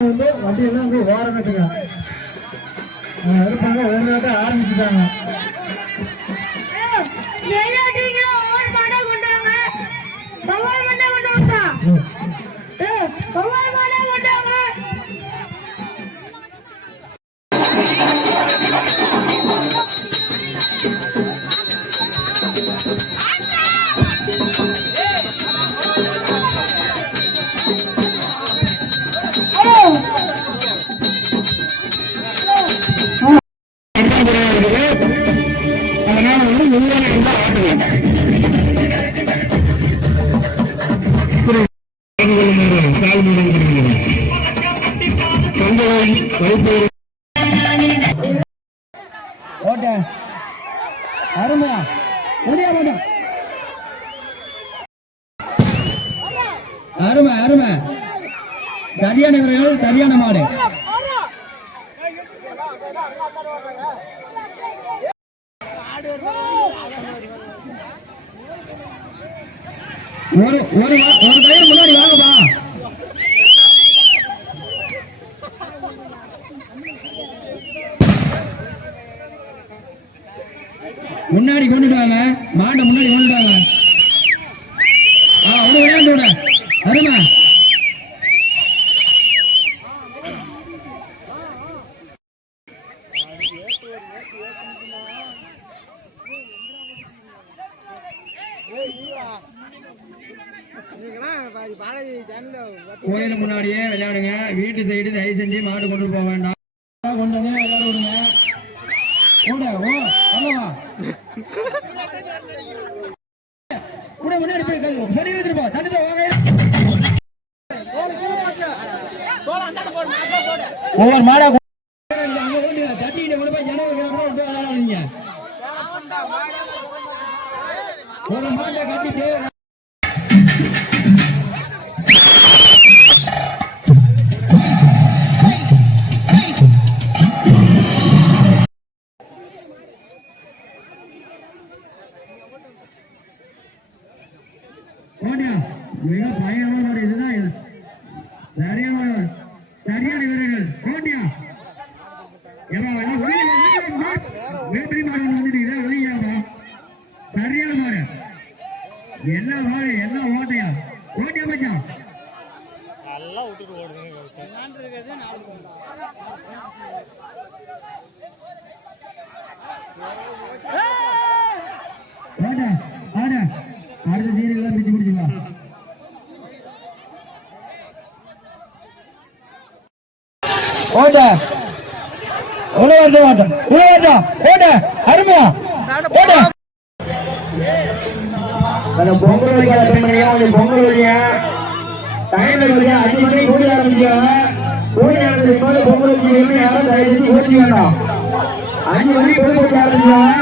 வண்டியெல்லாம் ஓரம் கட்டுங்க இருப்பாங்க ஒரு ஆரம்பிச்சுட்டாங்க. அருமையா அருமை அருமை சரியான வீரர்கள் சரியான மாடு. ஒரு கையில் முன்னாடி வாங்கப்பா. முன்னாடி கொண்டுட்டு வாங்க மாட்டை முன்னாடி கொண்டுட்டு வாங்க. ஒண்ணு விளையாண்டு அருமை கோயிலுக்கு முன்னாடியே விளையாடுங்க. வீட்டு சைடு தயவு செஞ்சு மாடு கொண்டு போக வேண்டாம். கொண்டு வந்து விளையாட விடுங்க. முன்னாடி போய் சரி வச்சிருப்பா தண்ணில வாங்க. ஒவ்வொரு மாடா தட்டிட்டு கொண்டு போய் ஜனங்க விளையாடுங்க. ஒரு மாட்டை கட்டிட்டு மிக பயங்கரமான இதுதான். சரியான வீரர்கள் கோண்டியா வேற்றி மாடு வந்துட்டு வெளியாமா சரியான மாடு. என்ன மாடு என்ன ஓட்டையா ஓட்டியா மச்சான் அடுத்த சீரியெல்லாம் பிடிச்சு பிடிச்சுக்கலாம். ஓட்ட அருமையா பொங்கல் வைக்க பொங்கல் வைக்க டைம் 5 மணிக்கு கூடி ஆரம்பிச்சாங்க. கூடி ஆரம்பிச்சது பொங்கல் வச்சு யாரும் தயவு செஞ்சு ஓட்டி வேண்டாம். 5 மணிக்கு கூடி வைக்க ஆரம்பிச்சாங்க.